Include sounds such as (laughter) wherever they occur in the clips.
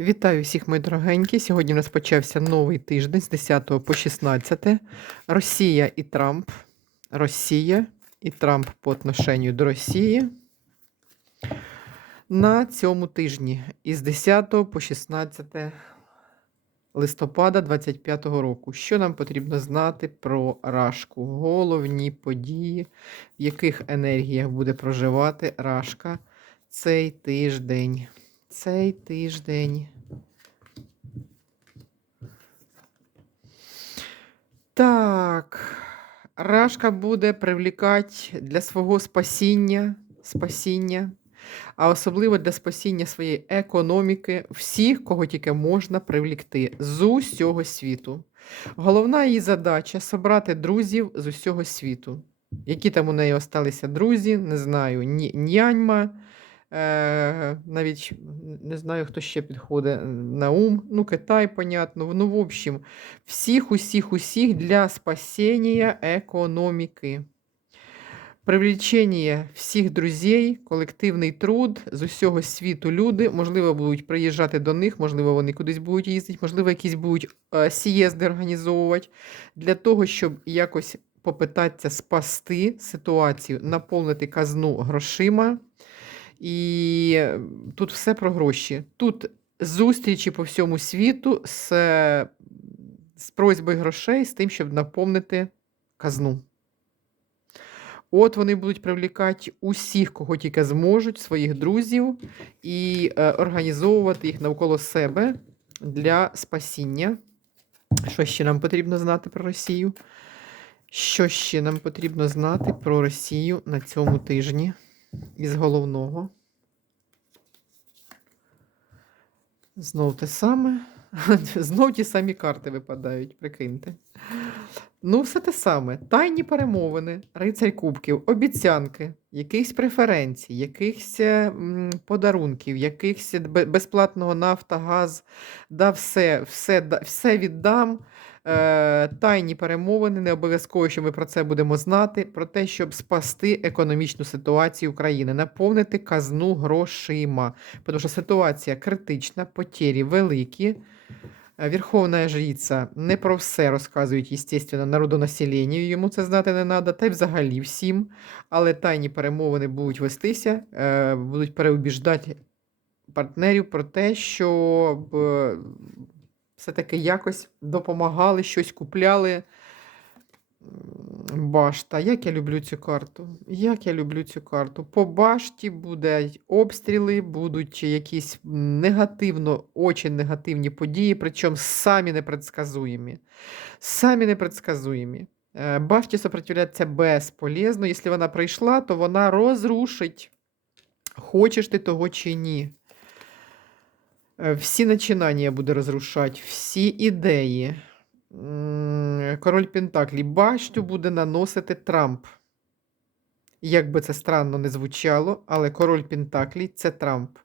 Вітаю всіх, мої дорогенькі. Сьогодні розпочався новий тиждень з 10 по 16. Росія і Трамп. Росія і Трамп по отношенню до Росії. На цьому тижні із 10 по 16 листопада 25 року. Що нам потрібно знати про Рашку? Головні події, в яких енергіях буде проживати Рашка цей тиждень. Цей тиждень. Так. Рашка буде привлікати для свого спасіння, спасіння, а особливо для спасіння своєї економіки всіх, кого тільки можна привлікти з усього світу. Головна її задача собрати друзів з усього світу. Які там у неї осталися друзі, не знаю, Няньма, навіть не знаю, хто ще підходить на ум. Ну, Китай, понятно. Ну, в общем, всіх, усіх, усіх для спасіння економіки. Привлічення всіх друзей, колективний труд з усього світу люди, можливо, будуть приїжджати до них, можливо, вони кудись будуть їздити, можливо, якісь будуть е, сієзди організовувати для того, щоб якось попитатися спасти ситуацію, наповнити казну грошима. І е, тут все про гроші. Тут зустрічі по всьому світу з, з просьбою грошей, з тим, щоб наповнити казну. От вони будуть привлікати усіх, кого тільки зможуть, своїх друзів, і е, організовувати їх навколо себе для спасіння. Що ще нам потрібно знати про Росію? Що ще нам потрібно знати про Росію на цьому тижні? Із головного. Знов те саме. (laughs) Знов ті самі карти випадають, прикиньте. Ну, все те саме. Тайні перемовини, рицарь кубків, обіцянки, якихось преференцій, якихось подарунків, якихось безплатного нафта, газ, да все, все, все віддам. Е, тайні перемовини, не обов'язково, що ми про це будемо знати, про те, щоб спасти економічну ситуацію України, наповнити казну грошима. Тому що ситуація критична, потері великі. Е, Верховна жриця не про все розказують, естественно, народонаселенню, йому це знати не треба, та й взагалі всім. Але тайні перемовини будуть вестися, е, будуть переубіждати партнерів про те, щоб е, все-таки якось допомагали, щось купляли. Башта. Як я люблю цю карту. Як я люблю цю карту. По башті будуть обстріли, будуть якісь негативно, очень негативні події, причому самі непредсказуємі. Самі непредсказуємі. Е, Башті сопротивлятися безполезно. Якщо вона прийшла, то вона розрушить. Хочеш ти того чи ні. Е, Всі начинання буде розрушати, всі ідеї. Король Пентаклі. Башту буде наносити Трамп. Як би це странно не звучало, але король Пентаклі це Трамп.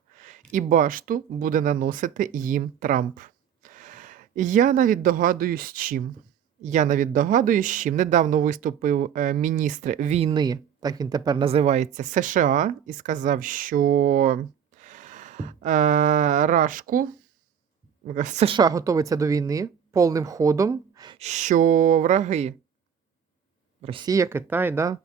І башту буде наносити їм Трамп. Я навіть догадуюсь, чим. Я навіть догадуюсь, чим. Недавно виступив е, міністр війни, так він тепер називається, США, і сказав, що Рашку. США готується до війни повним ходом, що враги. Росія, Китай, да,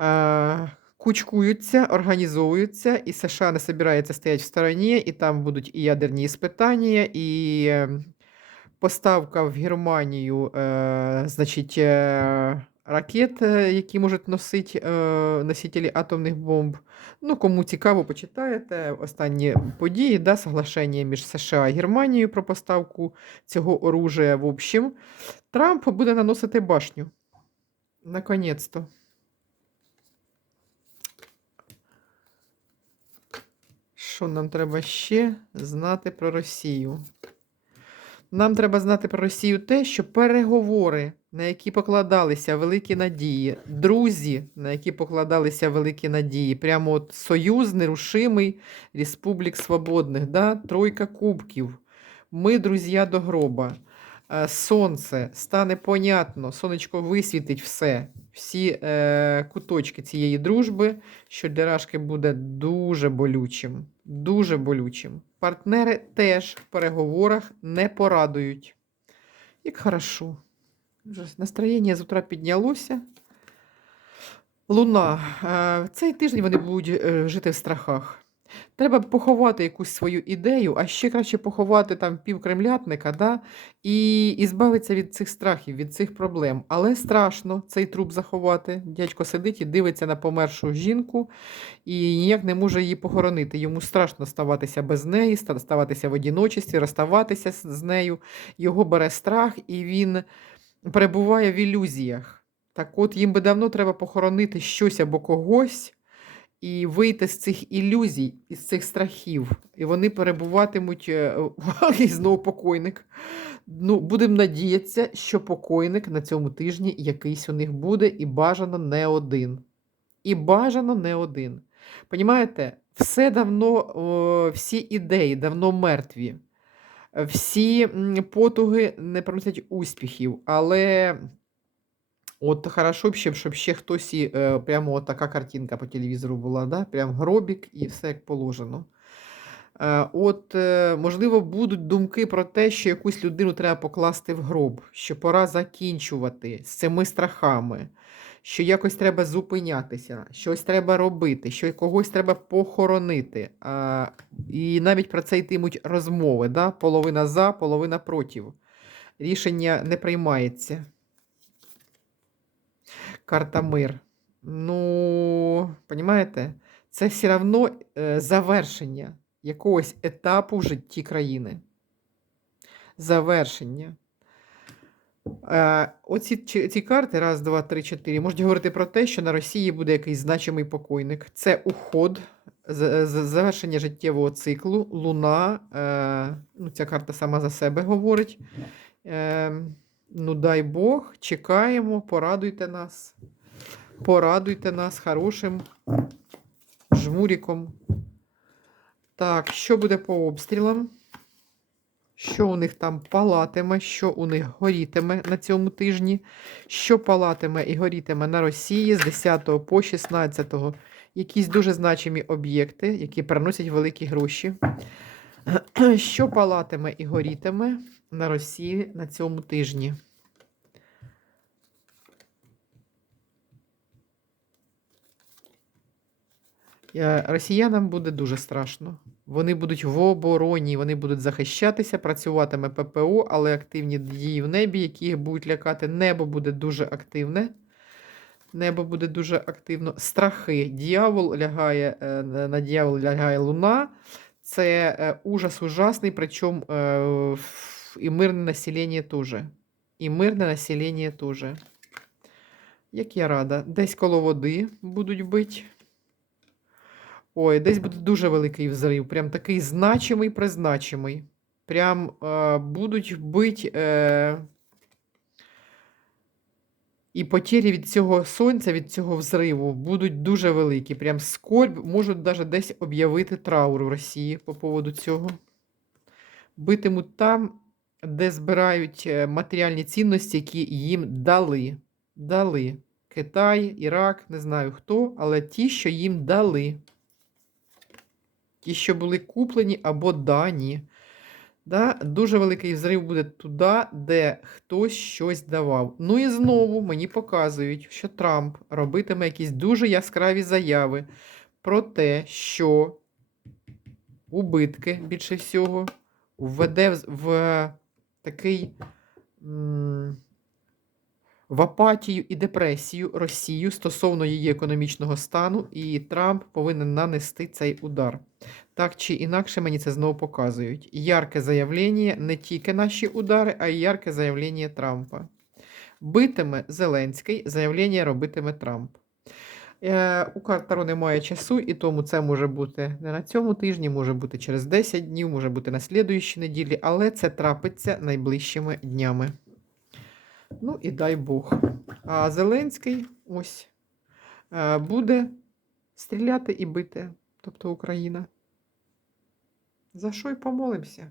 е, кучкуються, організовуються, і США не збирається стояти в стороні, і там будуть і ядерні іспитання, і е, поставка в Германію, е, значить, е, ракет, е, які можуть носити е, носителі атомних бомб. Ну, кому цікаво, почитаєте останні події, да, соглашення між США і Германією про поставку цього оружия. В общем, Трамп буде наносити башню. Наконець-то. Що нам треба ще знати про Росію? Нам треба знати про Росію те, що переговори, на які покладалися великі надії, друзі, на які покладалися великі надії, прямо от Союз нерушимий Республік Свободних, да? Тройка кубків. Ми друзі до гроба. е, сонце, стане понятно, сонечко висвітить все, всі е, куточки цієї дружби, що для Рашки буде дуже болючим. Дуже болючим. Партнери теж в переговорах не порадують. Як хорошо. Настроєння з утра піднялося. Луна. Е, Цей тиждень вони будуть е, жити в страхах. Треба поховати якусь свою ідею, а ще краще поховати там пів кремлятника, да? і, і збавитися від цих страхів, від цих проблем. Але страшно цей труп заховати. Дядько сидить і дивиться на помершу жінку і ніяк не може її похоронити. Йому страшно ставатися без неї, ставатися в одіночестві, розставатися з нею. Його бере страх, і він перебуває в ілюзіях. Так от їм би давно треба похоронити щось або когось і вийти з цих ілюзій, із цих страхів. І вони перебуватимуть е, (laughs) і знову покойник. Ну, будемо надіятися, що покойник на цьому тижні якийсь у них буде, і бажано не один. І бажано не один. Понімаєте, все давно, всі ідеї давно мертві. Всі потуги не приносять успіхів, але от хорошо б ще, щоб ще хтось і е, прямо от така картинка по телевізору була, да? прям гробік і все як положено. Е, От, е, можливо, будуть думки про те, що якусь людину треба покласти в гроб, що пора закінчувати з цими страхами, що якось треба зупинятися, щось треба робити, що когось треба похоронити. А, І навіть про це йтимуть розмови, да? половина за, половина проти. Рішення не приймається. Карта мир. Ну, понімаєте, це все одно е, завершення якогось етапу в житті країни. Завершення. Е, оці ці карти, раз, два, три, чотири, можуть говорити про те, що на Росії буде якийсь значимий покойник. Це уход, завершення життєвого циклу, луна. Е, ну, ця карта сама за себе говорить. Е, ну, дай Бог, чекаємо, порадуйте нас. Порадуйте нас хорошим жмуріком. Так, що буде по обстрілам? Що у них там палатиме, що у них горітиме на цьому тижні, що палатиме і горітиме на Росії з 10 по 16. Якісь дуже значимі об'єкти, які приносять великі гроші. (clears throat) Що палатиме і горітиме на Росії на цьому тижні? Е, Росіянам буде дуже страшно. Вони будуть в обороні, вони будуть захищатися, працюватиме ППО, але активні дії в небі, які їх будуть лякати. Небо буде дуже активне. Небо буде дуже активно. Страхи. Діявол лягає, е, на діявол лягає луна. Це е, ужас ужасний, причому е, і мирне населення теж. І мирне населення теж. Як я рада, десь коло води будуть бити. Ой, десь буде дуже великий взрив. Прям такий значимий, призначимий. Прям е, будуть бить. Е, і потері від цього сонця, від цього взриву будуть дуже великі. Прям скорбь, можуть навіть десь об'явити траур в Росії по поводу цього. Битимуть там, де збирають е, матеріальні цінності, які їм дали. Дали. Китай, Ірак, не знаю хто, але ті, що їм дали. Ті, що були куплені або дані. Да? Дуже великий взрив буде туди, де хтось щось давав. Ну і знову мені показують, що Трамп робитиме якісь дуже яскраві заяви про те, що убитки більше всього введе в, в такий. в апатію і депресію Росію стосовно її економічного стану, і Трамп повинен нанести цей удар. Так чи інакше мені це знову показують. Ярке заявлення не тільки наші удари, а й ярке заявлення Трампа. Битиме Зеленський, заявлення робитиме Трамп. Е, у карт Таро немає часу, і тому це може бути не на цьому тижні, може бути через 10 днів, може бути на слідуючій неділі, але це трапиться найближчими днями. Ну і дай Бог. А Зеленський ось е, буде стріляти і бити, тобто Україна. За що й помолимося?